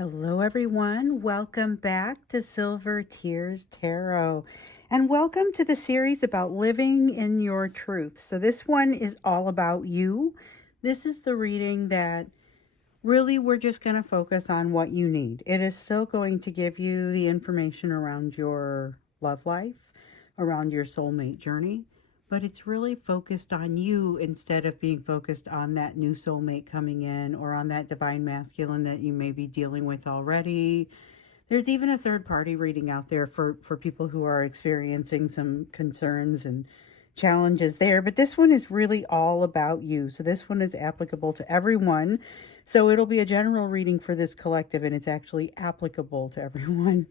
Hello, everyone. Welcome back to Silver Tears Tarot. And welcome to the series about living in your truth. So, this one is all about you. This is the reading that really we're just going to focus on what you need. It is still going to give you the information around your love life, around your soulmate journey, but it's really focused on you instead of being focused on that new soulmate coming in or on that divine masculine that you may be dealing with already. There's even a third party reading out there for people who are experiencing some concerns and challenges there. But this one is really all about you. So this one is applicable to everyone. So it'll be a general reading for this collective, and it's actually applicable to everyone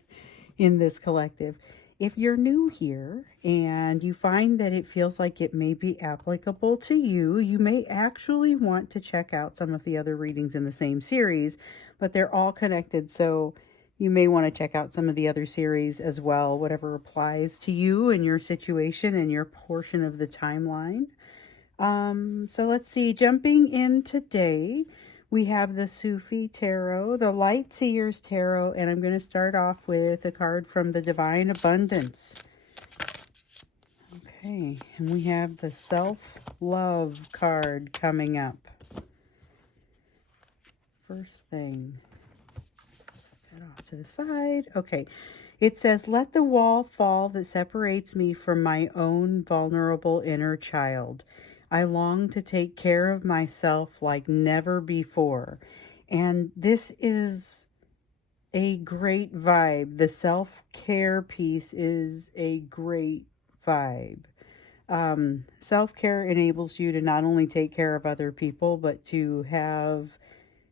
in this collective. If you're new here and you find that it feels like it may be applicable to you, you may actually want to check out some of the other readings in the same series, but they're all connected. So you may want to check out some of the other series as well, whatever applies to you and your situation and your portion of the timeline. So let's see, jumping in today, we have the Sufi Tarot, the Light Seers Tarot, and I'm going to start off with a card from the Divine Abundance. Okay, and we have the Self-Love card coming up. First thing, set that off to the side. Okay, it says, "Let the wall fall that separates me from my own vulnerable inner child. I long to take care of myself like never before." And this is a great vibe. The self-care piece is a great vibe. Self-care enables you to not only take care of other people, but to have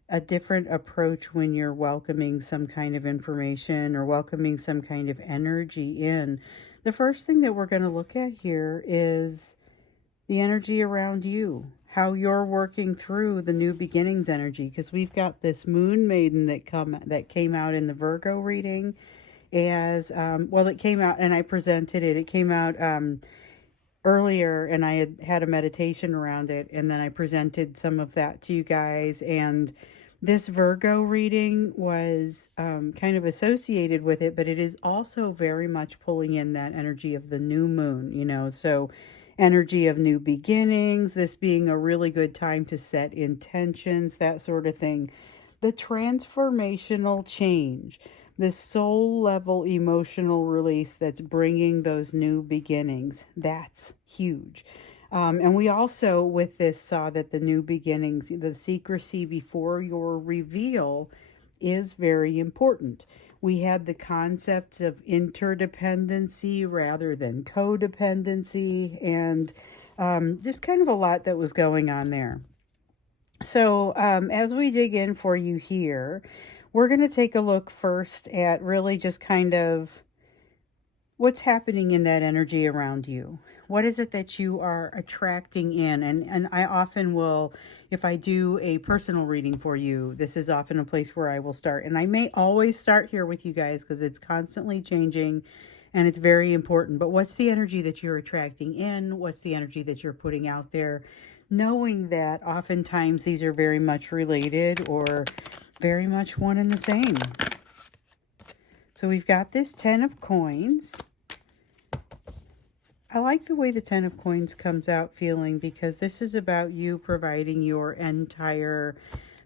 a different approach when you're welcoming some kind of information or welcoming some kind of energy in. The first thing that we're going to look at here is the energy around you, how you're working through the new beginnings energy, because we've got this Moon Maiden that came out in the Virgo reading as it came out and I presented it. It came out earlier and I had a meditation around it, and then I presented some of that to you guys. And this Virgo reading was kind of associated with it, but it is also very much pulling in that energy of the new moon, so energy of new beginnings, this being a really good time to set intentions, that sort of thing. The transformational change, the soul level emotional release that's bringing those new beginnings, that's huge. And we also, with this, saw that the new beginnings, the secrecy before your reveal is very important. We had the concepts of interdependency rather than codependency, and just kind of a lot that was going on there. So as we dig in for you here, we're going to take a look first at really just kind of what's happening in that energy around you. What is it that you are attracting in? And I often will, if I do a personal reading for you, this is often a place where I will start. And I may always start here with you guys because it's constantly changing and it's very important. But what's the energy that you're attracting in? What's the energy that you're putting out there? Knowing that oftentimes these are very much related or very much one and the same. So we've got this 10 of coins. I like the way the 10 of coins comes out feeling, because this is about you providing your entire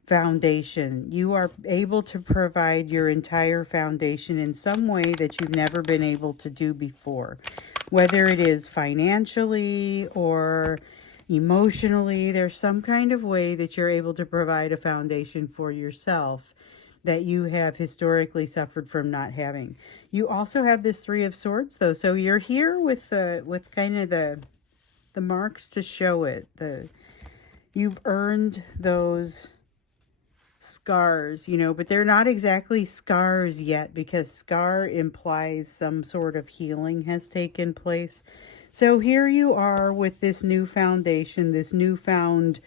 foundation. You are able to provide your entire foundation in some way that you've never been able to do before. Whether it is financially or emotionally, there's some kind of way that you're able to provide a foundation for yourself that you have historically suffered from not having. You also have this 3 of Swords, though, so you're here with kind of the marks to show it. You've earned those scars, but they're not exactly scars yet, because scar implies some sort of healing has taken place. So here you are with this new foundation, this newfound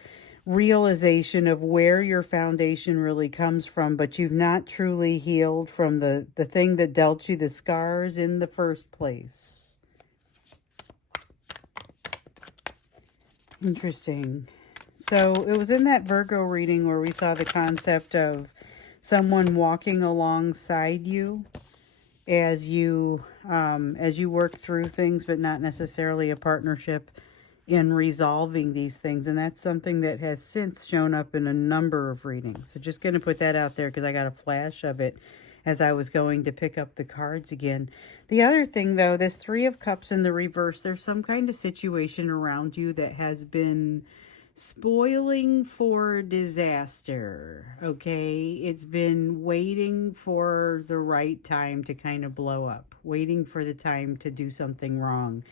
realization of where your foundation really comes from, but you've not truly healed from the thing that dealt you the scars in the first place. Interesting. So it was in that Virgo reading where we saw the concept of someone walking alongside you as you work through things, but not necessarily a partnership in resolving these things. And that's something that has since shown up in a number of readings. So just going to put that out there because I got a flash of it as I was going to pick up the cards again. The other thing, though, this Three of Cups in the reverse, there's some kind of situation around you that has been spoiling for disaster, okay? It's been waiting for the right time to kind of blow up, waiting for the time to do something wrong.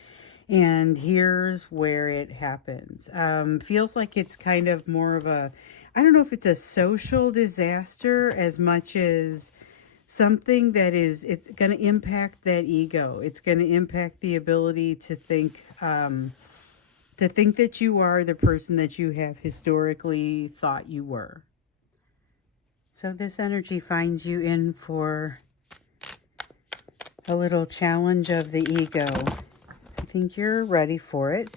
And here's where it happens. Feels like it's kind of more of a, I don't know if it's a social disaster as much as something that is, it's going to impact that ego. It's going to impact the ability to think that you are the person that you have historically thought you were. So this energy finds you in for a little challenge of the ego. I think you're ready for it.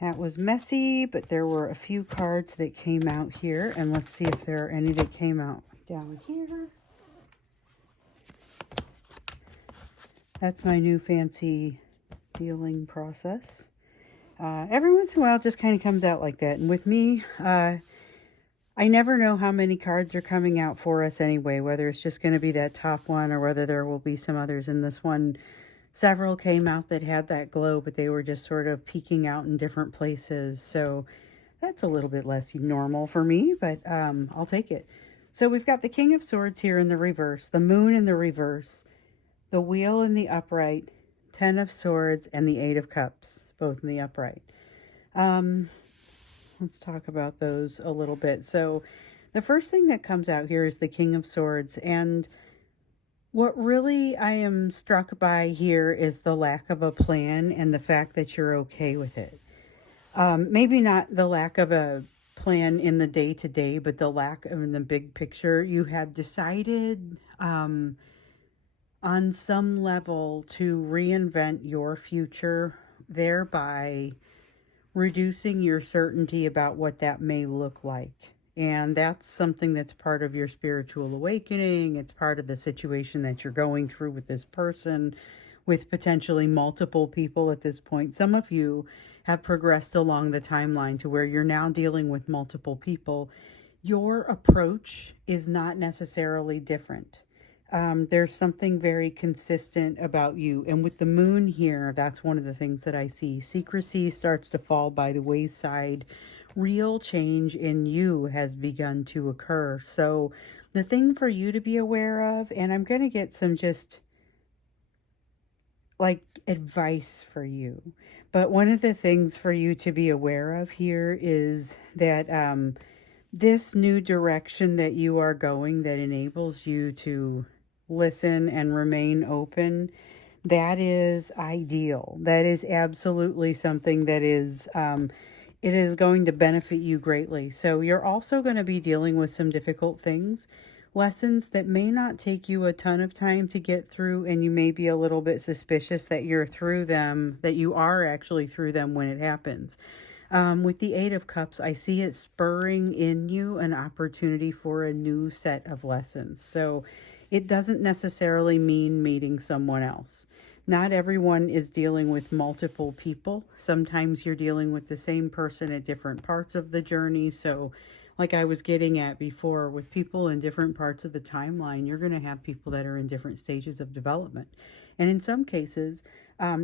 That was messy, but there were a few cards that came out here, and let's see if there are any that came out down here. That's my new fancy dealing process. Every once in a while it just kind of comes out like that. And with me, I never know how many cards are coming out for us anyway, whether it's just going to be that top one or whether there will be some others. In this one, several came out that had that glow, but they were just sort of peeking out in different places. So that's a little bit less normal for me, but I'll take it. So we've got the King of Swords here in the reverse, the Moon in the reverse, the Wheel in the upright, 10 of Swords, and the 8 of Cups, both in the upright. Let's talk about those a little bit. So the first thing that comes out here is the King of Swords. And what really I am struck by here is the lack of a plan and the fact that you're okay with it. Maybe not the lack of a plan in the day-to-day, but the lack of in the big picture. You have decided on some level to reinvent your future, thereby reducing your certainty about what that may look like. And that's something that's part of your spiritual awakening. It's part of the situation that you're going through with this person, with potentially multiple people at this point. Some of you have progressed along the timeline to where you're now dealing with multiple people. Your approach is not necessarily different. There's something very consistent about you. And with the Moon here, that's one of the things that I see. Secrecy starts to fall by the wayside. Real change in you has begun to occur. So the thing for you to be aware of, and I'm going to get some just like advice for you. But one of the things for you to be aware of here is that this new direction that you are going that enables you to listen and remain open, that is ideal. That is absolutely something that is, it is going to benefit you greatly. So you're also going to be dealing with some difficult things, lessons that may not take you a ton of time to get through, and you may be a little bit suspicious that you're through them, that you are actually through them when it happens. With the 8 of Cups, I see it spurring in you an opportunity for a new set of lessons. So it doesn't necessarily mean meeting someone else. Not everyone is dealing with multiple people. Sometimes you're dealing with the same person at different parts of the journey. So like I was getting at before, with people in different parts of the timeline, you're going to have people that are in different stages of development. And in some cases,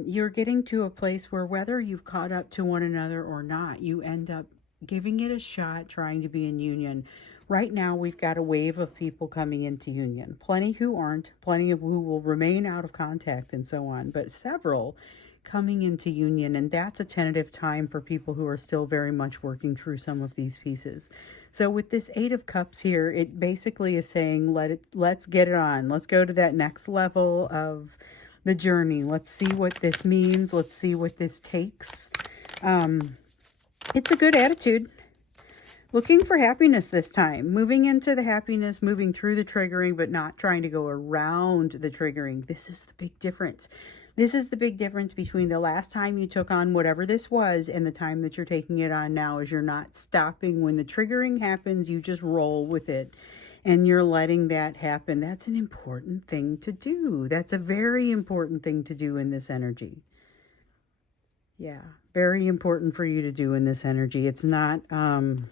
you're getting to a place where whether you've caught up to one another or not, you end up giving it a shot, trying to be in union. Right now, we've got a wave of people coming into union. Plenty who aren't, plenty of who will remain out of contact and so on, but several coming into union. And that's a tentative time for people who are still very much working through some of these pieces. So with this 8 of Cups here, it basically is saying, let's get it on. Let's go to that next level of the journey. Let's see what this means. Let's see what this takes. It's a good attitude. Looking for happiness this time. Moving into the happiness, moving through the triggering, but not trying to go around the triggering. This is the big difference. This is the big difference between the last time you took on whatever this was and the time that you're taking it on now, is you're not stopping when the triggering happens. You just roll with it. and you're letting that happen. That's an important thing to do. That's a very important thing to do in this energy. Yeah, very important for you to do in this energy. It's not going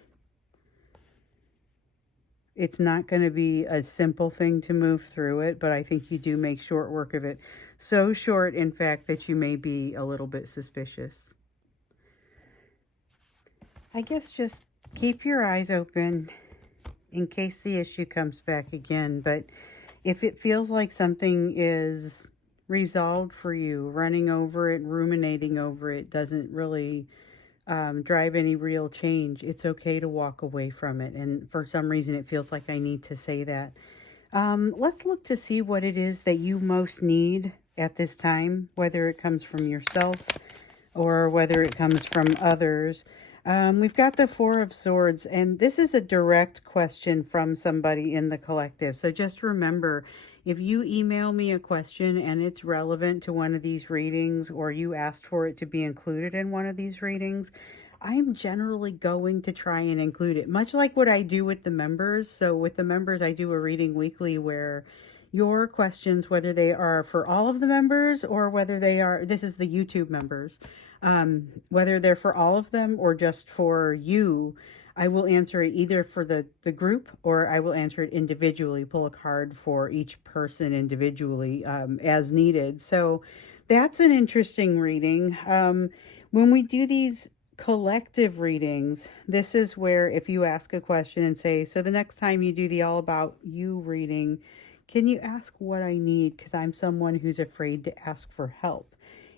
to be a simple thing to move through it, but I think you do make short work of it. So short, in fact, that you may be a little bit suspicious. I guess just keep your eyes open in case the issue comes back again. But if it feels like something is resolved for you, running over it, ruminating over it doesn't really drive any real change, it's okay to walk away from it. And for some reason, it feels like I need to say that. Let's look to see what it is that you most need at this time, whether it comes from yourself or whether it comes from others. We've got the Four of Swords, and this is a direct question from somebody in the collective. So just remember, if you email me a question and it's relevant to one of these readings, or you asked for it to be included in one of these readings, I'm generally going to try and include it, much like what I do with the members. So with the members, I do a reading weekly where your questions, whether they are for all of the members or whether they are, this is the YouTube members, whether they're for all of them or just for you, I will answer it either for the group, or I will answer it individually, pull a card for each person individually as needed. So that's an interesting reading. When we do these collective readings, this is where if you ask a question and say, so the next time you do the All About You reading, can you ask what I need? Because I'm someone who's afraid to ask for help.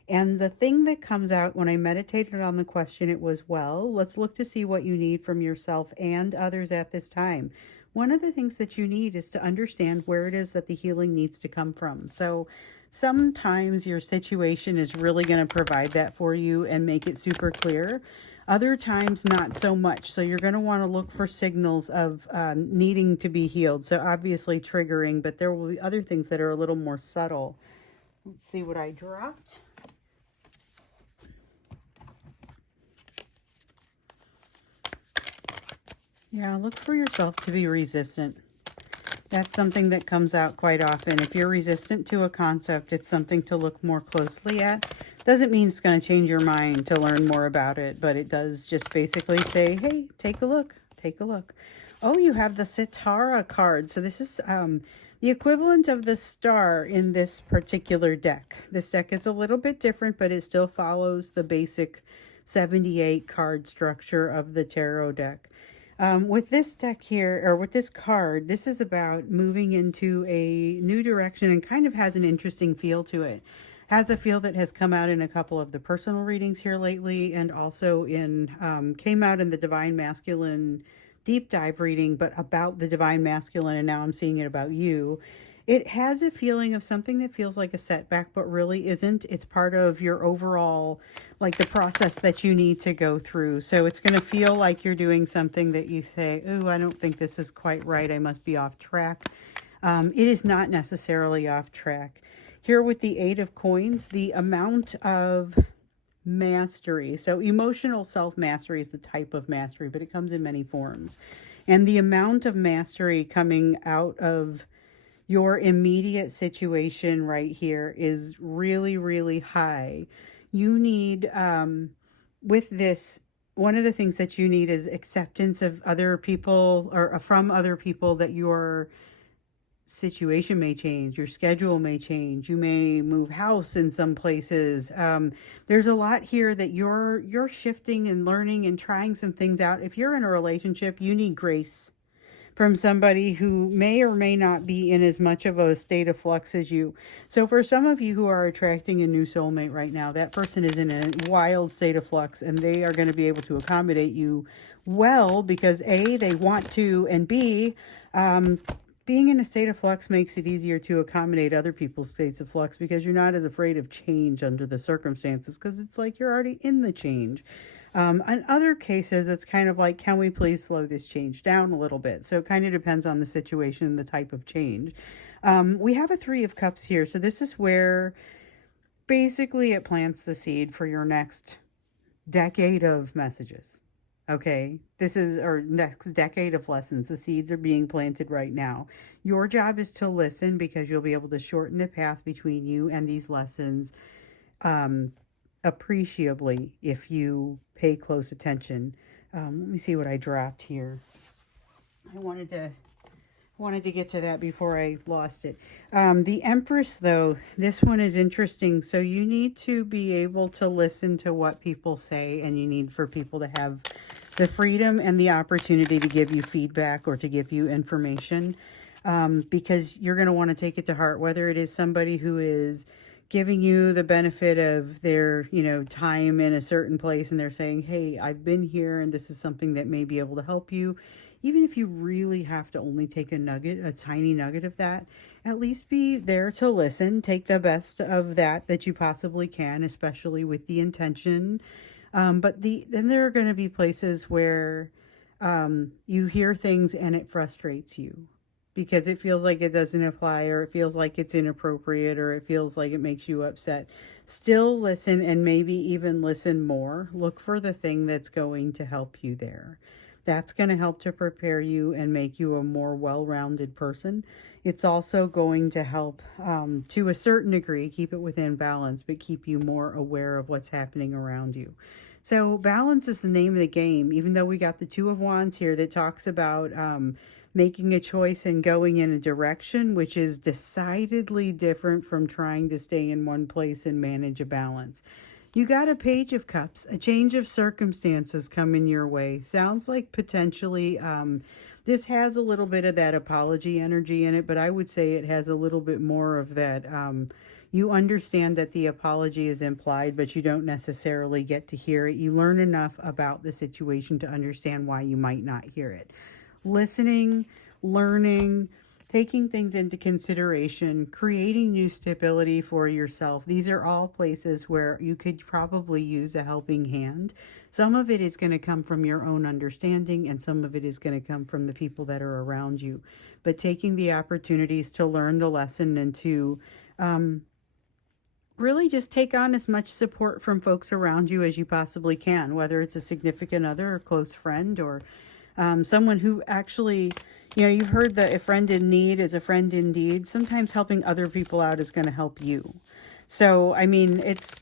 And the thing that comes out when I meditated on the question, it was, well, let's look to see what you need from yourself and others at this time. One of the things that you need is to understand where it is that the healing needs to come from. So sometimes your situation is really going to provide that for you and make it super clear. Other times, not so much. So you're going to want to look for signals of needing to be healed. So obviously triggering, but there will be other things that are a little more subtle. Let's see what I dropped. Yeah, look for yourself to be resistant. That's something that comes out quite often. If you're resistant to a concept, it's something to look more closely at. Doesn't mean it's going to change your mind to learn more about it, but it does just basically say, hey, take a look, take a look. Oh, you have the Sitara card. So this is the equivalent of the star in this particular deck. This deck is a little bit different, but it still follows the basic 78 card structure of the tarot deck. With this deck here, or with this card, this is about moving into a new direction and kind of has an interesting feel to it. Has a feel that has come out in a couple of the personal readings here lately, and also in came out in the Divine Masculine deep dive reading, but about the Divine Masculine, and now I'm seeing it about you. It has a feeling of something that feels like a setback, but really isn't. It's part of your overall, like the process that you need to go through. So it's going to feel like you're doing something that you say, ooh, I don't think this is quite right. I must be off track. It is not necessarily off track. Here with the Eight of Coins, the amount of mastery. So emotional self-mastery is the type of mastery, but it comes in many forms. And the amount of mastery coming out of your immediate situation right here is really, really high. You need, with this, one of the things that you need is acceptance of other people, or from other people, that your situation may change, your schedule may change, you may move house in some places. There's a lot here that you're shifting and learning and trying some things out. If you're in a relationship, you need grace from somebody who may or may not be in as much of a state of flux as you. So for some of you who are attracting a new soulmate right now, that person is in a wild state of flux, and they are going to be able to accommodate you well because A, they want to, and B, being in a state of flux makes it easier to accommodate other people's states of flux because you're not as afraid of change under the circumstances, because it's like you're already in the change. In other cases, it's kind of like, can we please slow this change down a little bit? So it kind of depends on the situation and the type of change. We have a Three of Cups here. So this is where basically it plants the seed for your next decade of messages. Okay, this is our next decade of lessons. The seeds are being planted right now. Your job is to listen because you'll be able to shorten the path between you and these lessons um, appreciably if you pay close attention. Let me see what I dropped here. I wanted to get to that before I lost it. The Empress, though, this one is interesting. So you need to be able to listen to what people say, and you need for people to have the freedom and the opportunity to give you feedback or to give you information, because you're going to want to take it to heart, whether it is somebody who is giving you the benefit of their, time in a certain place and they're saying, hey, I've been here and this is something that may be able to help you. Even if you really have to only take a tiny nugget of that, at least be there to listen. Take the best of that you possibly can, especially with the intention. Then there are going to be places where you hear things and it frustrates you because it feels like it doesn't apply, or it feels like it's inappropriate, or it feels like it makes you upset. Still listen, and maybe even listen more. Look for the thing that's going to help you there. That's going to help to prepare you and make you a more well-rounded person. It's also going to help, to a certain degree, keep it within balance, but keep you more aware of what's happening around you. So balance is the name of the game, even though we got the Two of Wands here that talks about making a choice and going in a direction, which is decidedly different from trying to stay in one place and manage a balance. You got a Page of Cups, a change of circumstances coming your way. Sounds like potentially this has a little bit of that apology energy in it, but I would say it has a little bit more of that. You understand that the apology is implied, but you don't necessarily get to hear it. You learn enough about the situation to understand why you might not hear it. Listening, learning, taking things into consideration, creating new stability for yourself. These are all places where you could probably use a helping hand. Some of it is going to come from your own understanding, and some of it is going to come from the people that are around you. But taking the opportunities to learn the lesson and to really just take on as much support from folks around you as you possibly can, whether it's a significant other or close friend, or someone who actually, you've heard that a friend in need is a friend indeed. Sometimes helping other people out is going to help you. So, I mean, it's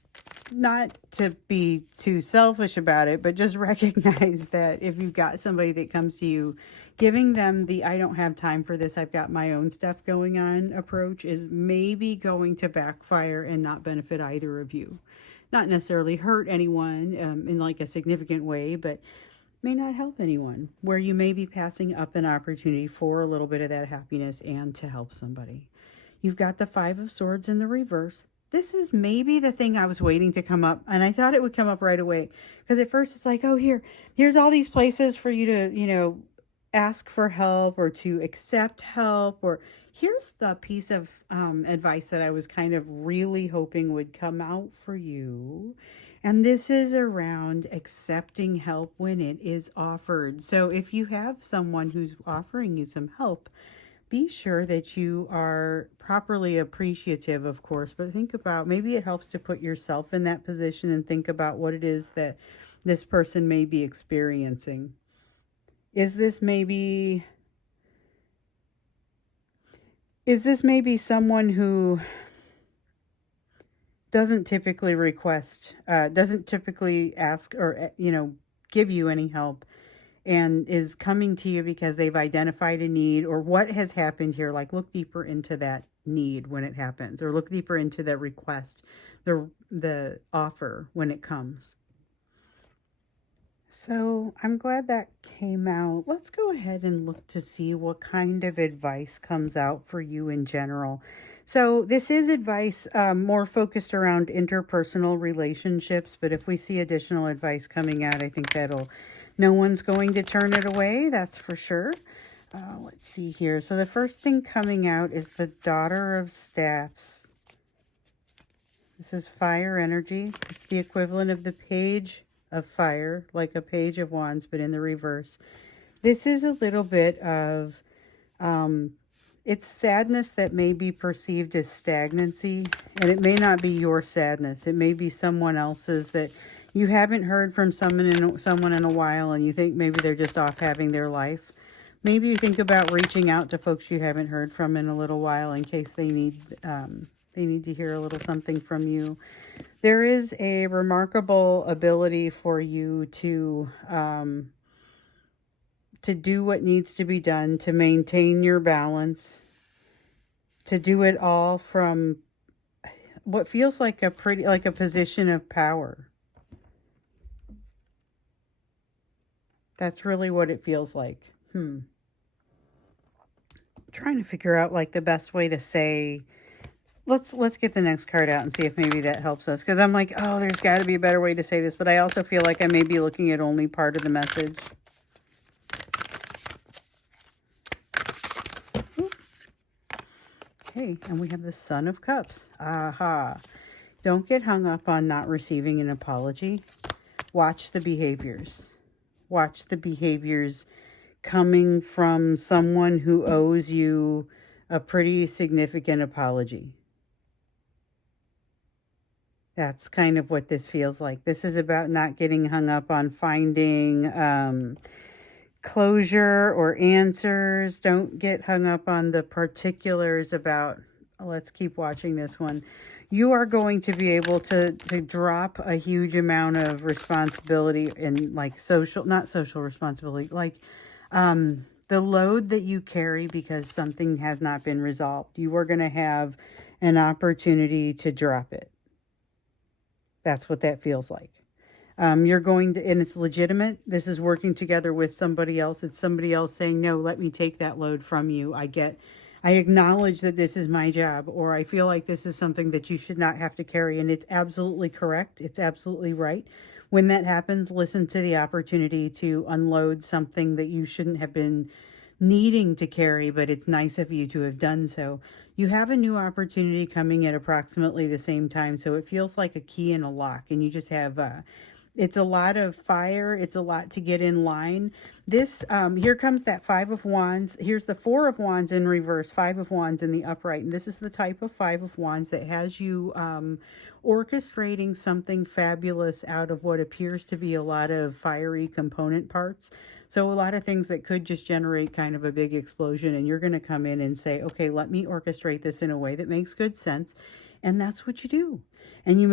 not to be too selfish about it, but just recognize that if you've got somebody that comes to you, giving them the I don't have time for this, I've got my own stuff going on approach is maybe going to backfire and not benefit either of you. Not necessarily hurt anyone in like a significant way, but may not help anyone, where you may be passing up an opportunity for a little bit of that happiness and to help somebody. You've got the Five of Swords in the reverse. This is maybe the thing I was waiting to come up, and I thought it would come up right away, because at first it's like, oh, here's all these places for you to, ask for help or to accept help, or here's the piece of advice that I was kind of really hoping would come out for you. And this is around accepting help when it is offered. So if you have someone who's offering you some help, be sure that you are properly appreciative, of course, but think about, maybe it helps to put yourself in that position and think about what it is that this person may be experiencing. Is this maybe someone who doesn't typically ask or, give you any help, and is coming to you because they've identified a need, or what has happened here? Like, look deeper into that need when it happens, or look deeper into the request, the offer when it comes. So I'm glad that came out. Let's go ahead and look to see what kind of advice comes out for you in general. So this is advice more focused around interpersonal relationships, but if we see additional advice coming out, I think no one's going to turn it away, that's for sure. Let's see here. So the first thing coming out is the Daughter of Staffs. This is fire energy. It's the equivalent of the Page of Fire, like a Page of Wands, but in the reverse. This is a little bit of, it's sadness that may be perceived as stagnancy, and it may not be your sadness. It may be someone else's that You haven't heard from someone in a while, and you think maybe they're just off having their life. Maybe you think about reaching out to folks you haven't heard from in a little while in case they need to hear a little something from you. There is a remarkable ability for you to do what needs to be done to maintain your balance, to do it all from what feels like a position of power. That's really what it feels like. Trying to figure out like the best way to say, let's get the next card out and see if maybe that helps us, because I'm like, oh, there's got to be a better way to say this, but I also feel like I may be looking at only part of the message. Okay, and we have the Son of Cups. Aha. Don't get hung up on not receiving an apology. Watch the behaviors. Watch the behaviors coming from someone who owes you a pretty significant apology. That's kind of what this feels like. This is about not getting hung up on finding closure or answers. Don't get hung up on the particulars about, let's keep watching this one. You are going to be able to drop a huge amount of responsibility and like not social responsibility, like the load that you carry because something has not been resolved. You are going to have an opportunity to drop it. That's what that feels like. You're going to, and it's legitimate. This is working together with somebody else. It's somebody else saying, no, let me take that load from you. I acknowledge that this is my job, or I feel like this is something that you should not have to carry. And it's absolutely correct. It's absolutely right. When that happens, listen to the opportunity to unload something that you shouldn't have been needing to carry, but it's nice of you to have done so. You have a new opportunity coming at approximately the same time. So it feels like a key in a lock, and you just have, it's a lot of fire. It's a lot to get in line. This, here comes that Five of Wands. Here's the Four of Wands in reverse, Five of Wands in the upright. And this is the type of Five of Wands that has you orchestrating something fabulous out of what appears to be a lot of fiery component parts. So a lot of things that could just generate kind of a big explosion. And you're going to come in and say, okay, let me orchestrate this in a way that makes good sense. And that's what you do. And you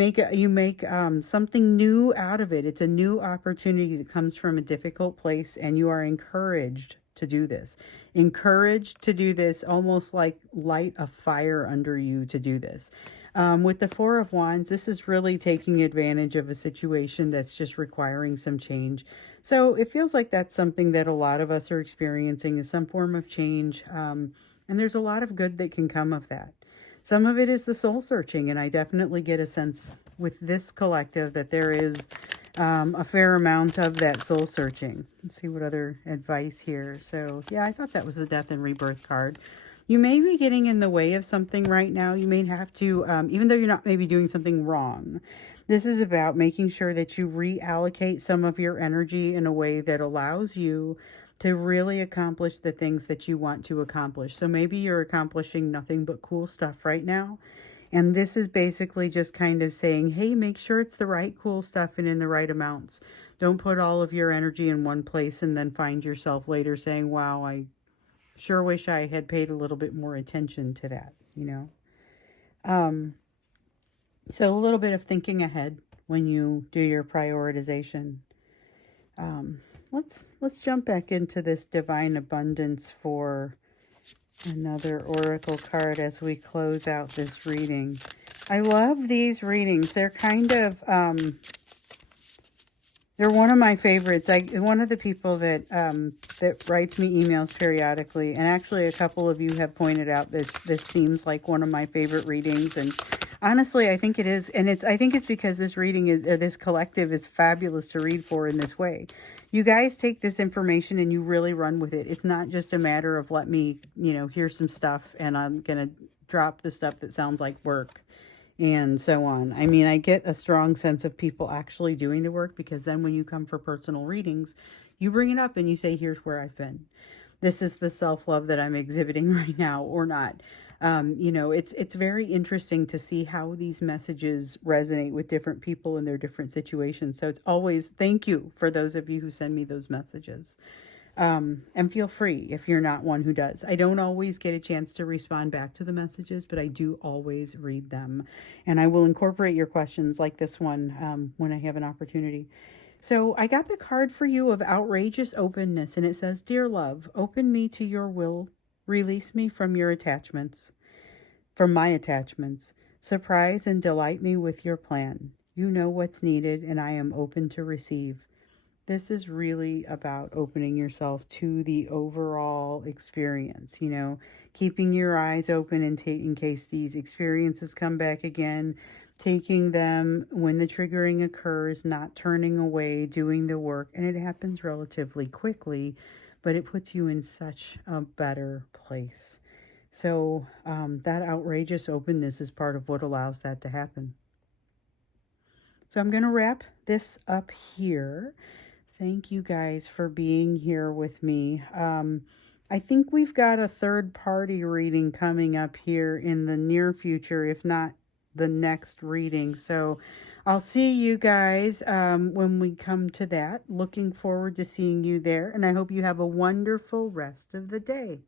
make something new out of it. It's a new opportunity that comes from a difficult place, and you are encouraged to do this. Encouraged to do this, almost like light a fire under you to do this. With the Four of Wands, this is really taking advantage of a situation that's just requiring some change. So it feels like that's something that a lot of us are experiencing, is some form of change. And there's a lot of good that can come of that. Some of it is the soul searching, and I definitely get a sense with this collective that there is a fair amount of that soul searching. Let's see what other advice here. So yeah, I thought that was the Death and Rebirth card. You may be getting in the way of something right now. You may have to, even though you're not maybe doing something wrong, this is about making sure that you reallocate some of your energy in a way that allows you to really accomplish the things that you want to accomplish. So maybe you're accomplishing nothing but cool stuff right now. And this is basically just kind of saying, hey, make sure it's the right cool stuff and in the right amounts. Don't put all of your energy in one place and then find yourself later saying, wow, I sure wish I had paid a little bit more attention to that, you know. So a little bit of thinking ahead when you do your prioritization. Let's jump back into this divine abundance for another oracle card as we close out this reading. I love these readings. They're kind of they're one of my favorites. One of the people that writes me emails periodically, and actually a couple of you have pointed out this seems like one of my favorite readings, and honestly, I think it is, and I think it's because this reading is, or this collective is fabulous to read for in this way. You guys take this information and you really run with it. It's not just a matter of let me, here's some stuff and I'm going to drop the stuff that sounds like work and so on. I mean, I get a strong sense of people actually doing the work, because then when you come for personal readings, you bring it up and you say, here's where I've been. This is the self-love that I'm exhibiting right now, or not. You know, it's very interesting to see how these messages resonate with different people in their different situations. So it's always, thank you for those of you who send me those messages. And feel free if you're not one who does. I don't always get a chance to respond back to the messages, but I do always read them. And I will incorporate your questions like this one when I have an opportunity. So I got the card for you of outrageous openness, and it says, Dear love, open me to your will. Release me from your attachments, from my attachments. Surprise and delight me with your plan. You know what's needed, and I am open to receive. This is really about opening yourself to the overall experience, you know, keeping your eyes open in case these experiences come back again, taking them when the triggering occurs, not turning away, doing the work. And it happens relatively quickly, but it puts you in such a better place. So that outrageous openness is part of what allows that to happen. So I'm going to wrap this up here. Thank you guys for being here with me. I think we've got a third party reading coming up here in the near future, if not the next reading. So I'll see you guys when we come to that. Looking forward to seeing you there, and I hope you have a wonderful rest of the day.